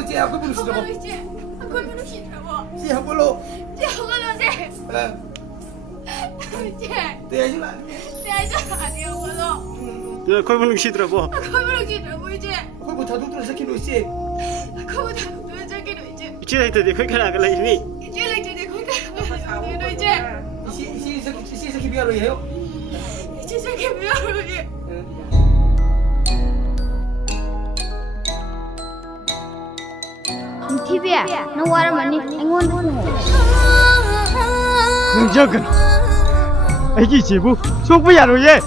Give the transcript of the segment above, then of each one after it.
lo chị aku belum sudah. Aku belum sudah. Chị aku lo. Aku belum sih. Dia aja lah. Dia aku belum. 너 거의 보는 시더라고. Aku belum sudah 이제. Aku mau tahu tuh sakit lo sih. Aku udah sakit 이제. 이제 했더니 거기 가라 그러니. 이제 lagi 거기 가는 이제. Isi sakit biar lo ya. 이제 sakit biar 이제. TV야, 너 와라 많이 앵원도 잠깐. 애기 제부 속부야 로예.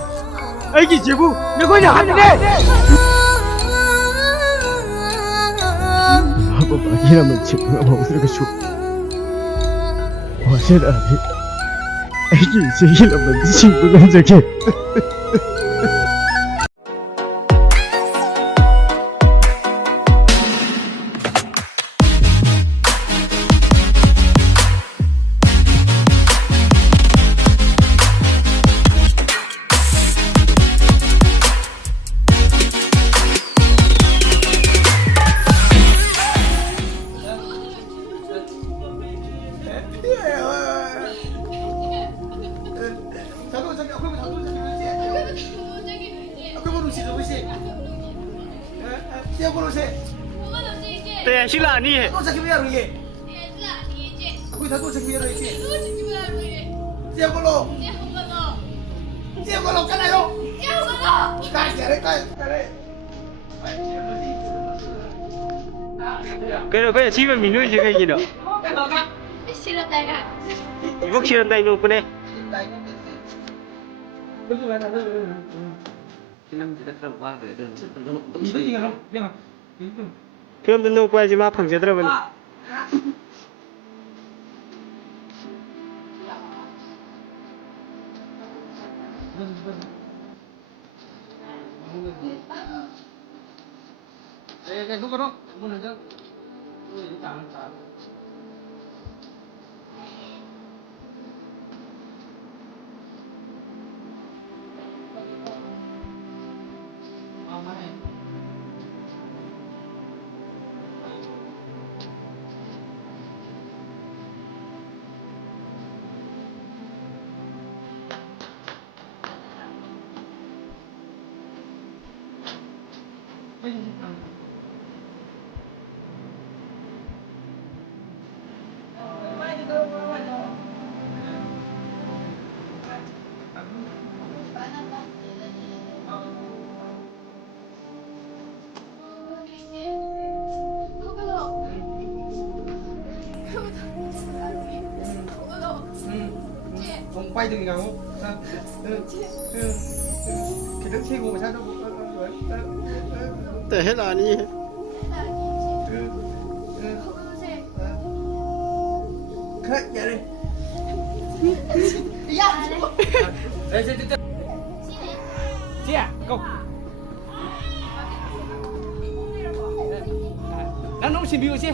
애기 제부 누구냐 한대. 하고 말이라면 제부가 먹으러 줘. 와세라. 애기 제일라면 친구는 저게. 네, 실라 아니. 또 sakit biar lo ya. Aku tahu sakit biar lo ya. Siapa lo? Siapa lo kan ayo. Kan cari. 그래 집에 민우이 제가 이기노. 싫었다가. 이거 싫은다 이거 보내. 그럼 너 봐야지 마 방제 들어보니. Cái không có đó, muốn được chưa? Ui, chả. Không quay từng ngầu. Cái đứng xe ngồi sao đâu. 네, 해라 아니. Kệ nhà đi. Đây, chị à, cậu. Nó xin biểu chị.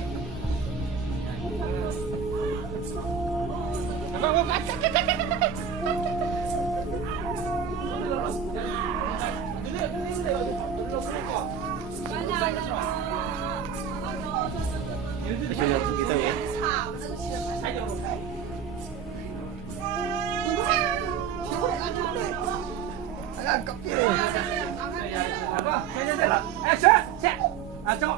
kita ya. Ăn cặp kia. Apa? Saya lah. Action. Set. Cho.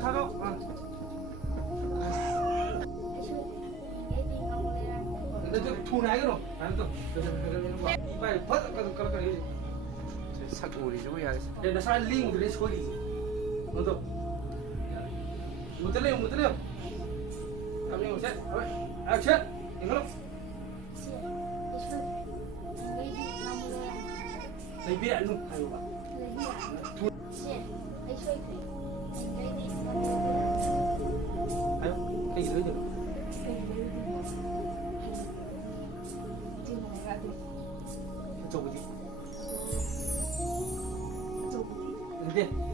사줘. 돈 아니로. 안 또. 빨리 벗어 가서 사고 우리 좀 해야겠어. 나 살 링 그래 소리. 너도. 못 들려. 감정 셋. 액션. 이걸로. lấy biết luôn hay không ạ? Ayo, cái gì nữa chứ? Coba di. Coba di.